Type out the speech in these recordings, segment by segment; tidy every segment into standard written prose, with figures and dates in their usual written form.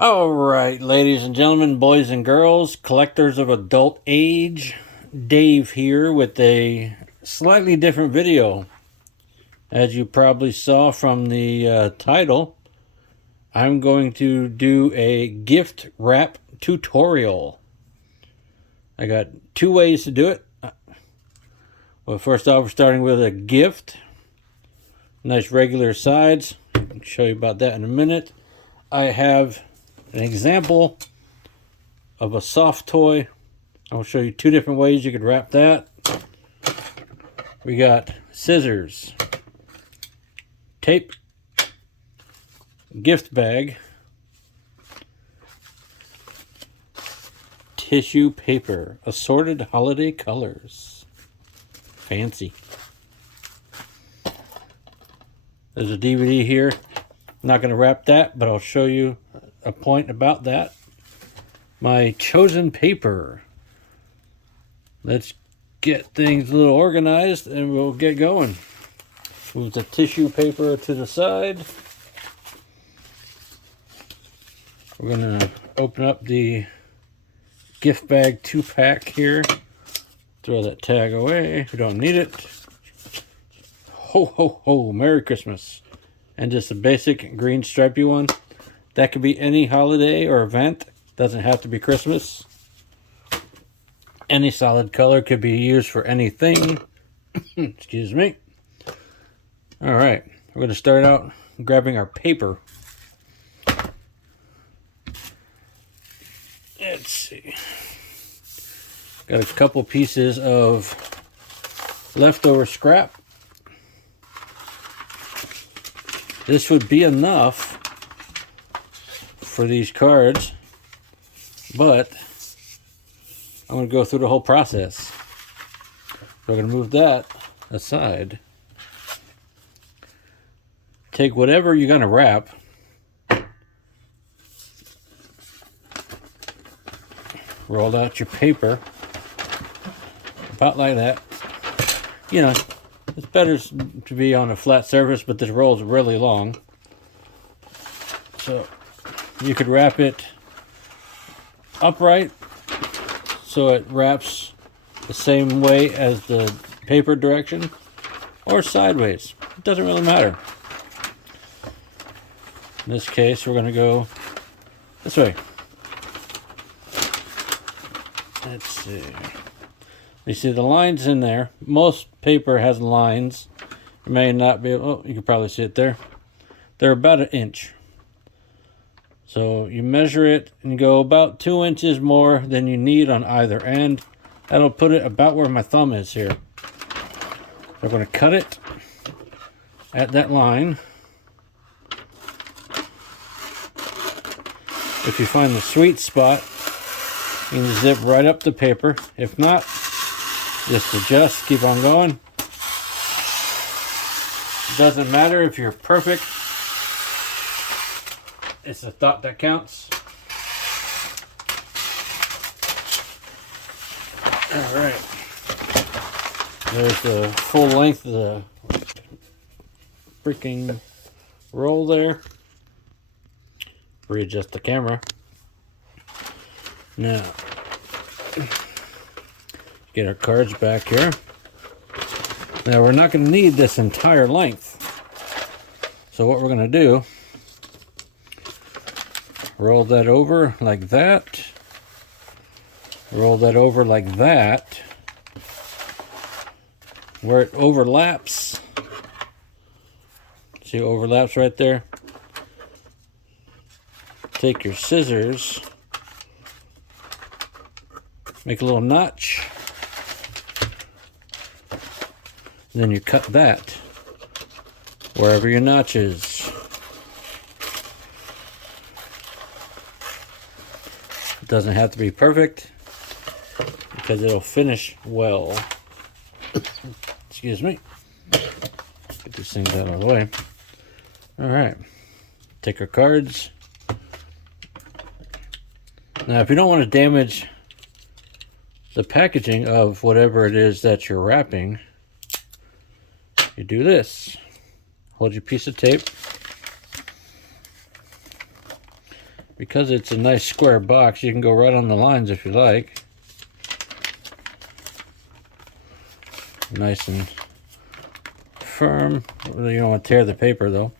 All right, ladies and gentlemen, boys and girls, collectors of adult age, Dave here with a slightly different video. As you probably saw from the title, I'm going to do a gift wrap tutorial. I got two ways to do it. Well, first off, we're starting with a gift. Nice regular sides. I'll show you about that in a minute. I have an example of a soft toy. I'll show you two different ways you could wrap that. We got scissors, tape, gift bag, tissue paper, assorted holiday colors. Fancy. There's a DVD here. I'm not going to wrap that, but I'll show you a point about that. My chosen paper. Let's get things a little organized and we'll get going. Move the tissue paper to the side. We're going to open up the gift bag 2-pack here. Throw that tag away. We don't need it. Ho, ho, ho. Merry Christmas. And just a basic green stripy one. That could be any holiday or event. Doesn't have to be Christmas. Any solid color could be used for anything. Excuse me. All right. We're going to start out grabbing our paper. Let's see. Got a couple pieces of leftover scrap. This would be enough for these cards, but I'm going to go through the whole process. So I'm going to move that aside. Take whatever you're going to wrap. Roll out your paper. About like that. You know, it's better to be on a flat surface, but this roll is really long. So you could wrap it upright so it wraps the same way as the paper direction, or sideways. It doesn't really matter. In this case, we're going to go this way. Let's see. You see the lines in there. Most paper has lines. You may not be able, oh, you can probably see it there. They're about 1 inch. So you measure it and go about 2 inches more than you need on either end. That'll put it about where my thumb is here. We're going to cut it at that line. If you find the sweet spot, you can zip right up the paper. If not, just adjust, keep on going. Doesn't matter if you're perfect. It's the thought that counts. All right. There's the full length of the freaking roll there. Readjust the camera. Now, get our cards back here. Now we're not going to need this entire length. So what we're going to do, roll that over like that. Roll that over like that. Where it overlaps. See, it overlaps right there. Take your scissors. Make a little notch. Then you cut that wherever your notch is. It doesn't have to be perfect because it'll finish well. Excuse me. Get these things out of the way. All right. Take our cards. Now, if you don't want to damage the packaging of whatever it is that you're wrapping, you do this. Hold your piece of tape because it's a nice square box, you can go right on the lines if you like. Nice and firm. You don't want to tear the paper though.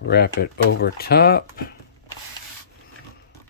Wrap it over top.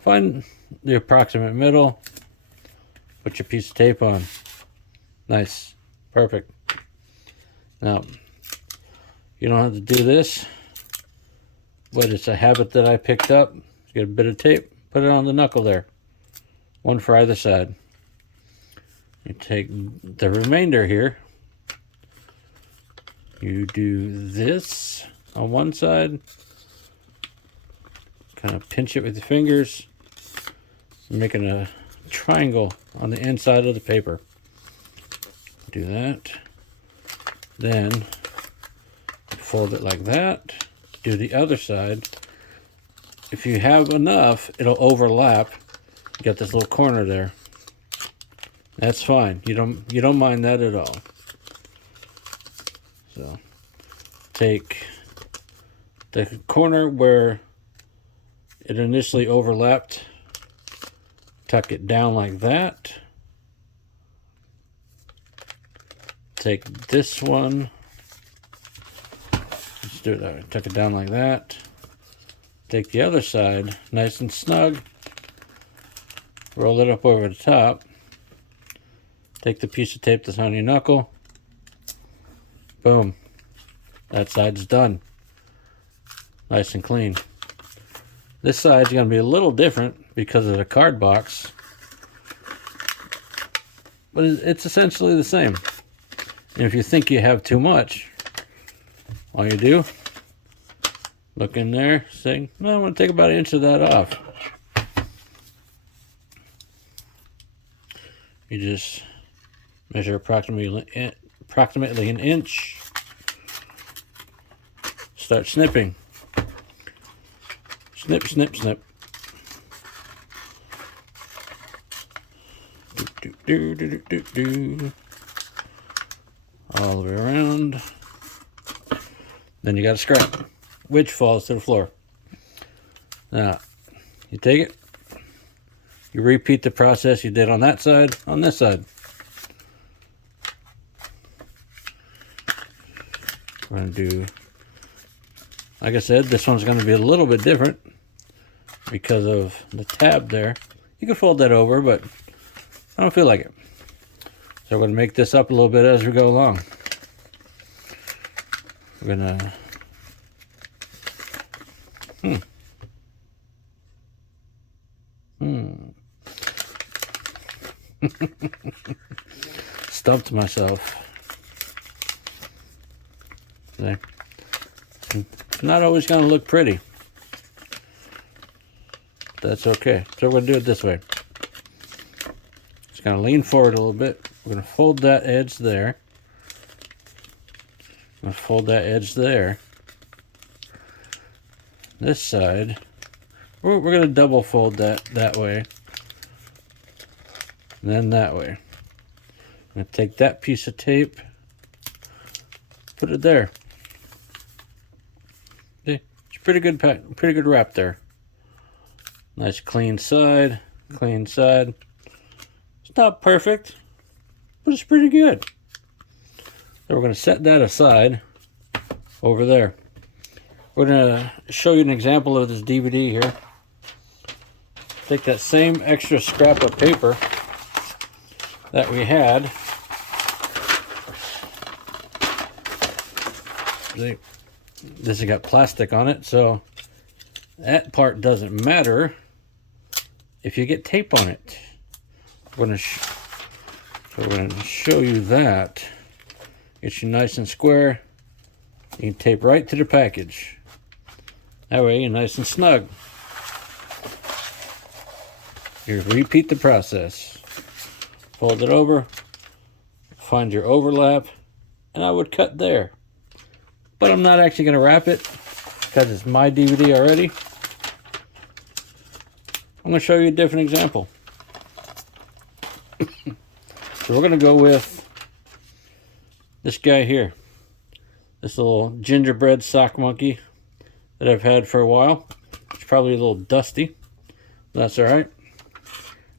Find the approximate middle. Put your piece of tape on. Nice. Perfect. Now, you don't have to do this, but it's a habit that I picked up. Get a bit of tape, put it on the knuckle there. One for either side. You take the remainder here. You do this on one side. Kind of pinch it with your fingers, making a triangle on the inside of the paper. Do that. Then fold it like that. Do the other side. If you have enough, it'll overlap. You got this little corner there. That's fine. You don't mind that at all. So take the corner where it initially overlapped, tuck it down like that. Take this one, let's do it that way. Tuck it down like that. Take the other side, nice and snug, roll it up over the top. Take the piece of tape that's on your knuckle, boom, that side's done. Nice and clean. This side's going to be a little different because of the card box, but it's essentially the same. And if you think you have too much, all you do, look in there, say, no, I'm going to take about 1 inch of that off. You just measure approximately 1 inch. Start snipping. Snip, snip, snip. Do, do, do, do, do, do. All the way around. Then you got a scrap, which falls to the floor. Now, you take it, you repeat the process you did on that side, on this side. We're going to do, like I said, this one's going to be a little bit different because of the tab there. You can fold that over, but I don't feel like it. So we're going to make this up a little bit as we go along. We're going to... Stumped myself. There. It's not always going to look pretty. That's okay. So we're going to do it this way. Just going to lean forward a little bit. We're going to fold that edge there. I'm going to fold that edge there. This side, we're going to double fold that way. And then that way. I'm going to take that piece of tape, put it there. See, it's pretty good wrap there. Nice clean side, clean side. It's not perfect, but it's pretty good. So we're going to set that aside over there. We're going to show you an example of this DVD here. Take that same extra scrap of paper that we had. See, this has got plastic on it, so that part doesn't matter if you get tape on it. We're going to show you that. Get you nice and square. You can tape right to the package. That way you're nice and snug. You repeat the process. Fold it over, find your overlap, and I would cut there. But I'm not actually going to wrap it because it's my DVD already. I'm going to show you a different example. So we're going to go with this guy here. This little gingerbread sock monkey that I've had for a while. It's probably a little dusty. That's all right.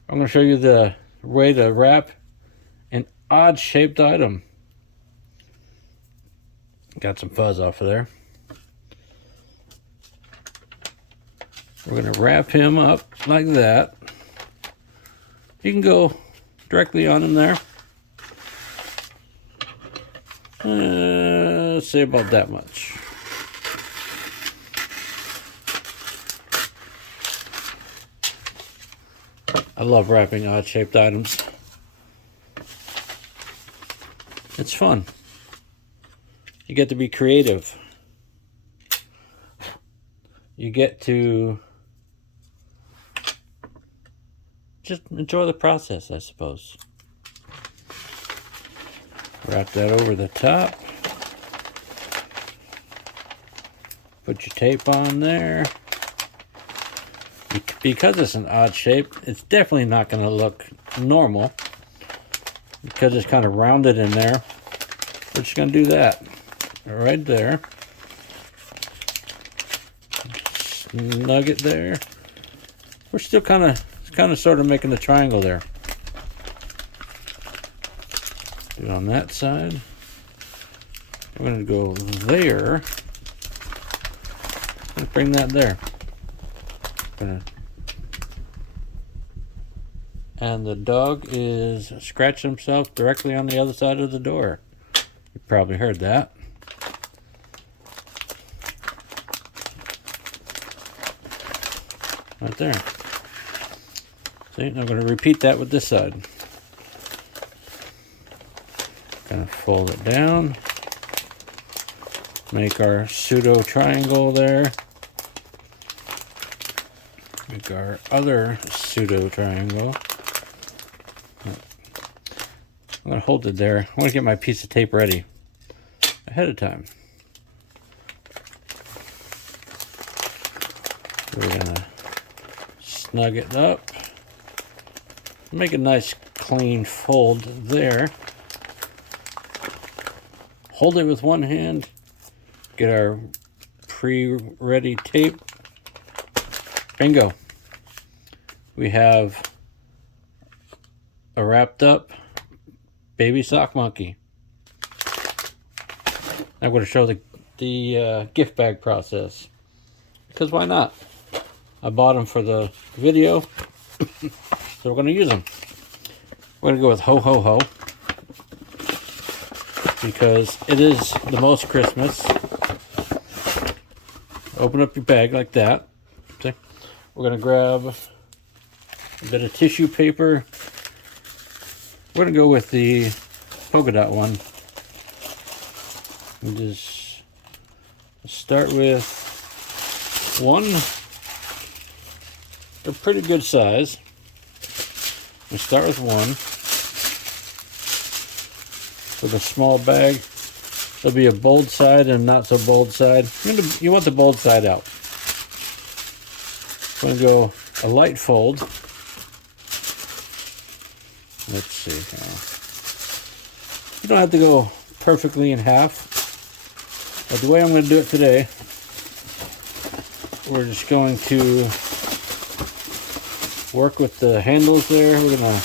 I'm going to show you the way to wrap an odd shaped item. Got some fuzz off of there. We're going to wrap him up like that. You can go directly on him there. Say about that much. I love wrapping odd-shaped items. It's fun. You get to be creative. You get to just enjoy the process, I suppose. Wrap that over the top. Put your tape on there. Because it's an odd shape, it's definitely not going to look normal. Because it's kind of rounded in there. We're just going to do that. Right there. Snug it there. We're still kind of sort of making the triangle there. Do it on that side. We're going to go there. Let's bring that there. And the dog is scratching himself directly on the other side of the door. You probably heard that. Right there. See, I'm going to repeat that with this side. Kind of fold it down. Make our pseudo triangle there. Make our other pseudo triangle. I'm going to hold it there. I want to get my piece of tape ready ahead of time. We're going to snug it up. Make a nice clean fold there. Hold it with one hand. Get our pre-ready tape. Bingo. We have a wrapped up baby sock monkey. I'm going to show the gift bag process. Because why not? I bought them for the video. So we're going to use them. We're going to go with Ho Ho Ho. Because it is the most Christmas. Open up your bag like that. See? We're going to grab a bit of tissue paper. We're going to go with the polka dot one. And just start with one. They're pretty good size. We start with one. With a small bag, there'll be a bold side and not so bold side. You want the bold side out. I'm going to go a light fold. Let's see. You don't have to go perfectly in half. But the way I'm going to do it today, we're just going to work with the handles there. We're going to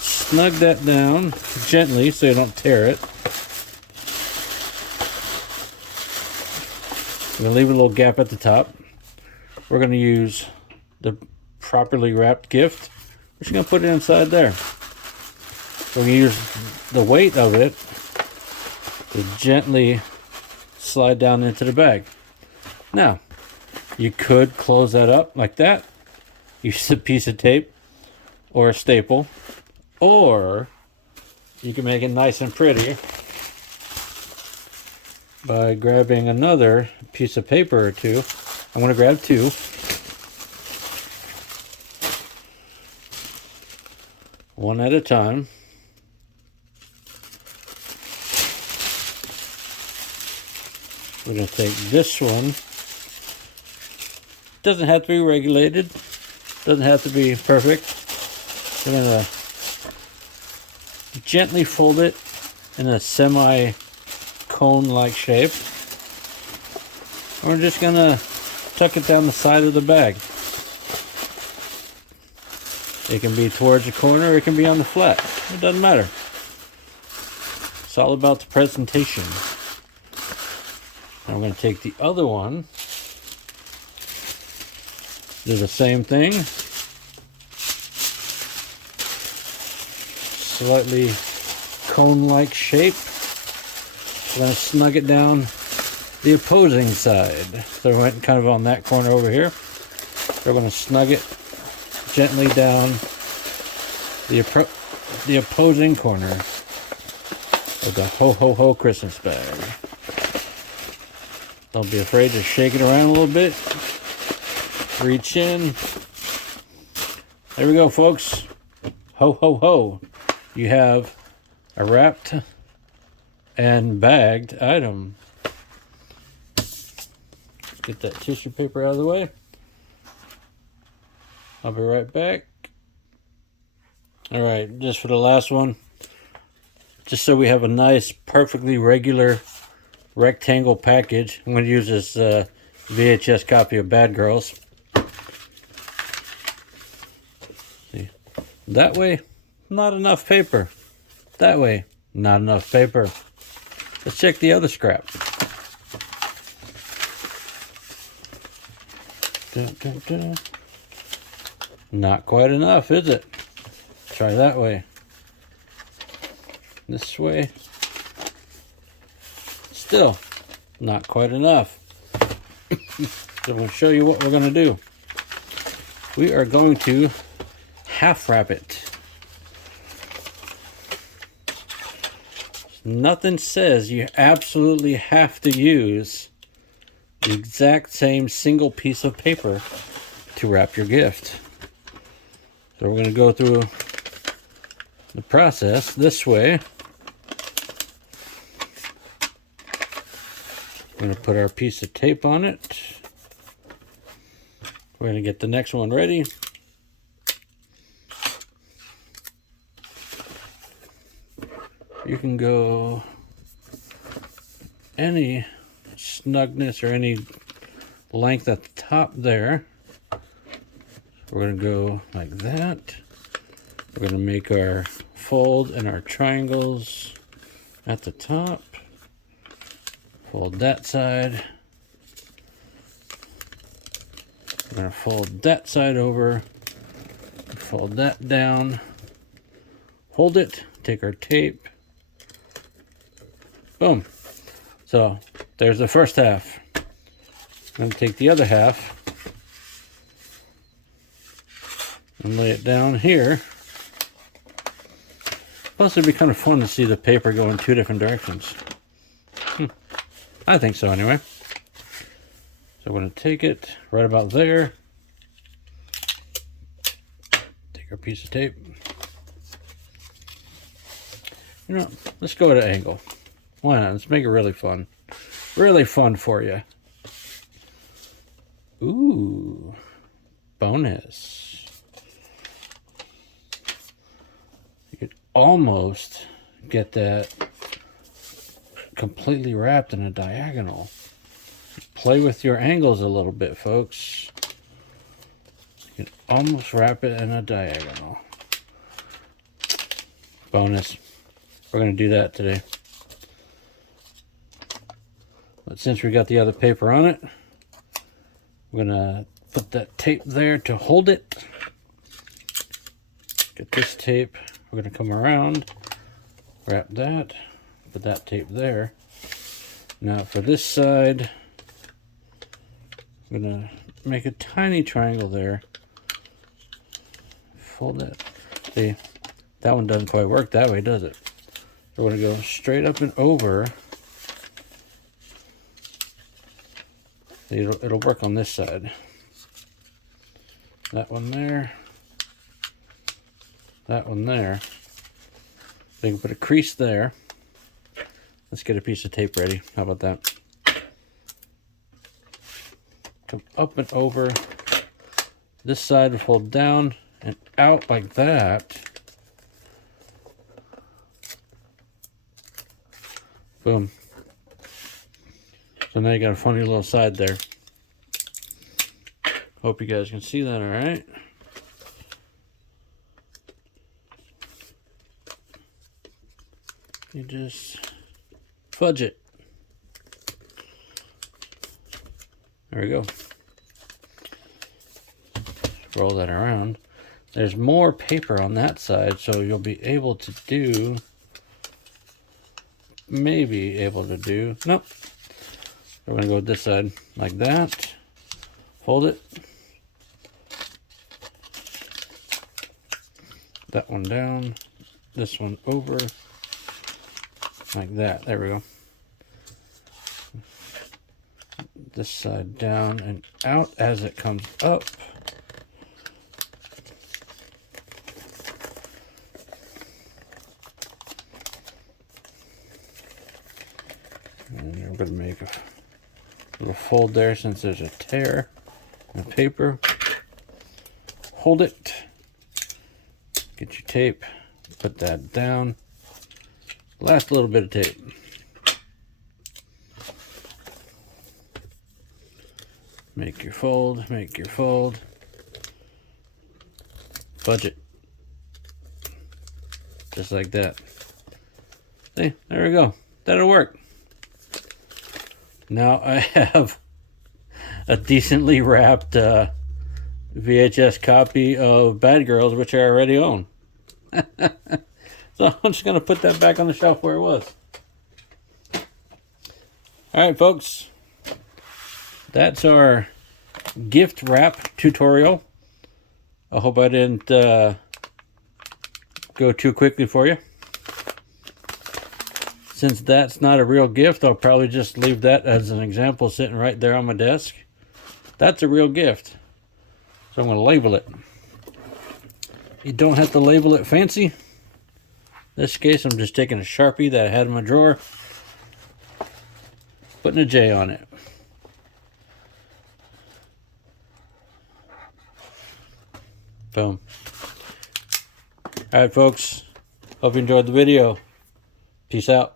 snug that down gently so you don't tear it. We're going to leave a little gap at the top. We're going to use the properly wrapped gift. We're just going to put it inside there. We're going to use the weight of it to gently slide down into the bag. Now, you could close that up like that. Use a piece of tape or a staple. Or you can make it nice and pretty by grabbing another piece of paper or two. I'm going to grab two. One at a time. We're going to take this one. Doesn't have to be regulated. Doesn't have to be perfect. We're going to gently fold it in a semi-cone-like shape. We're just going to tuck it down the side of the bag. It can be towards the corner, it can be on the flat. It doesn't matter. It's all about the presentation. Now I'm going to take the other one. Do the same thing. Slightly cone-like shape. I'm going to snug it down the opposing side. So I went kind of on that corner over here. We're going to snug it gently down the opposing corner of the Ho Ho Ho Christmas bag. Don't be afraid to shake it around a little bit. Reach in. There we go, folks. Ho ho ho. You have a wrapped and bagged item. Get that tissue paper out of the way. I'll be right back. Alright, just for the last one, just so we have a nice, perfectly regular rectangle package, I'm going to use this VHS copy of Bad Girls. See, that way, not enough paper. That way, not enough paper. Let's check the other scrap. Dun, dun, dun. Not quite enough, is it? Try that way. This way. Still, not quite enough. So I'm going to show you what we're going to do. We are going to half wrap it. Nothing says you absolutely have to use the exact same single piece of paper to wrap your gift. So we're going to go through the process this way. We're going to put our piece of tape on it. We're going to get the next one ready. You can go any snugness or any length at the top there. We're going to go like that. We're going to make our fold and our triangles at the top. Fold that side. We're going to fold that side over. Fold that down. Hold it. Take our tape. Boom. So there's the first half. I'm going to take the other half and lay it down here. Plus, it'd be kind of fun to see the paper go in two different directions. I think so, anyway. So I'm going to take it right about there. Take our piece of tape. You know, let's go at an angle. Why not? Let's make it really fun. Really fun for you. Ooh. Bonus. You could almost get that completely wrapped in a diagonal. Play with your angles a little bit, folks. You can almost wrap it in a diagonal. Bonus. We're going to do that today. But since we got the other paper on it, we're going to put that tape there to hold it. Get this tape. We're going to come around, wrap that, put that tape there. Now for this side, I'm going to make a tiny triangle there. Fold it. See, that one doesn't quite work that way, does it? So we're going to go straight up and over. See, it'll work on this side. That one there. That one there. So you can put a crease there. Let's get a piece of tape ready. How about that? Come up and over. This side will fold down and out like that. Boom. So now you got a funny little side there. Hope you guys can see that all right. You just fudge it. There we go. Roll that around. There's more paper on that side, so you'll be able to do, nope. We're gonna go with this side like that. Fold it. That one down. This one over. Like that. There we go. This side down and out as it comes up. And I'm going to make a little fold there since there's a tear in the paper. Hold it. Get your tape. Put that down. Last little bit of tape. Make your fold, make your fold. Fudge it. Just like that. See, there we go. That'll work. Now I have a decently wrapped VHS copy of Bad Girls, which I already own. So I'm just going to put that back on the shelf where it was. Alright, folks. That's our gift wrap tutorial. I hope I didn't go too quickly for you. Since that's not a real gift, I'll probably just leave that as an example sitting right there on my desk. That's a real gift. So I'm going to label it. You don't have to label it fancy. In this case, I'm just taking a Sharpie that I had in my drawer, putting a J on it. Boom. Alright, folks. Hope you enjoyed the video. Peace out.